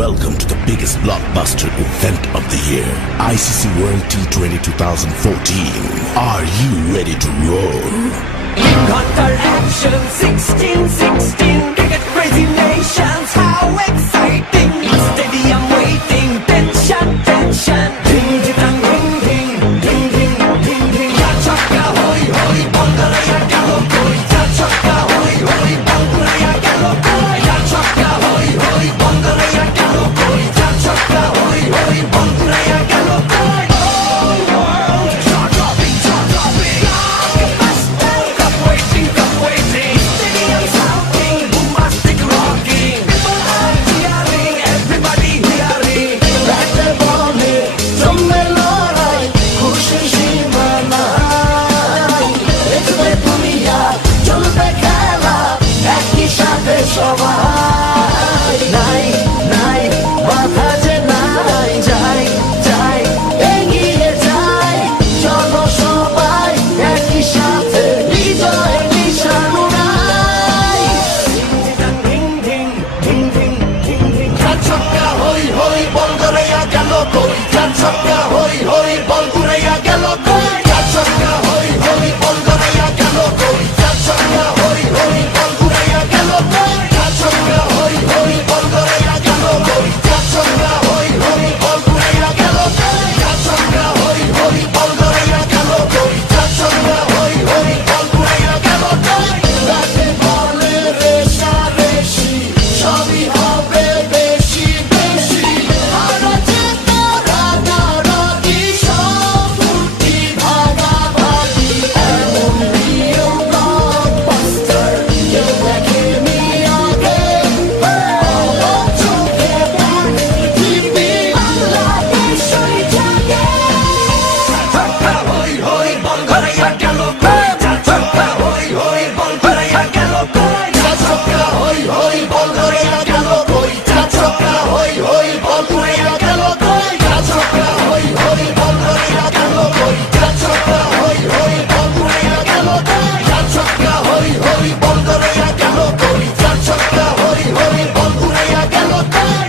Welcome to the biggest blockbuster event of the year, ICC World T20 2014. Are you ready to roar? Hunter action 16-16, cricket crazy nations, how exciting! Stadium waiting, tension, tension. Ding ding ding ding ding ding ding ding. Ya chakka hoi hoi, Bangalaya galo koi. Ya chakka hoi hoi, Bangalaya galo koi. Ya chakka hoi hoi, Bangalaya galo koi. Ya chakka hoi hoi, Bangalaya galo koi. Oh world, jaw dropping, jaw dropping. Blockbuster, come waiting, come waiting. Stadium shouting, bombastic rocking. People are cheering, everybody hearing. ব্যাটে বলে জমে লড়াই, খুশি সীমা নাই। দেখবে দুনিয়া, চলবে খেলা, একই সাথে সবাই। নাই নাই বাধা যে নাই, যাই যাই এগিয়ে যাই। চলো সবাই একই সাথে, বিজয়ের নিশান উড়াই। Ding ding ding ding ding ding. চার ছক্কা হই হই, বল গড়াইয়া গেল কই। চার ছক্কা হই হই, বল ঘুরাইয়া গেল কই। চার ছক্কা হই হই, বল গড়াইয়া গেল কই। চার ছক্কা হই হই, বল ঘুরাইয়া গেল কই। চার ছক্কা হই হই, বল গড়াইয়া গেল কই। চার ছক্কা হই হই, বল ঘুরাইয়া গেল কই। চার ছক্কা হই হই, বল গড়াইয়া গেল কই। চার ছক্কা হই হই, বল ঘুরাইয়া গেল কই। ব্যাটে বলে রেষারেষি, সবই হবে বেশি বেশি। হারা জেতা রাগারাগি, সব উঠি ভাগাভাগি। এমন নিয়ম ব্লকবাস্টার, কেউ দেখেনি আগে। অবাক চোখে দেখে পৃথিবী, বাংলাদেশই জাগে। Chakka hoi hoi, ball gharaiya gelo koi. Chakka hoi hoi, ball gharaiya gelo koi. চার ছক্কা হই হই, বল ঘুরাইয়া গেল কই। চার ছক্কা হই হই, বল ঘুরাইয়া গেল কই। চার ছক্কা হই হই, বল ঘুরাইয়া গেল কই। চার ছক্কা হই হই, বল ঘুরাইয়া গেল কই। চার ছক্কা হই হই, বল ঘুরাইয়া গেল কই। চার ছক্কা হই হই, বল ঘুরাইয়া গেল কই।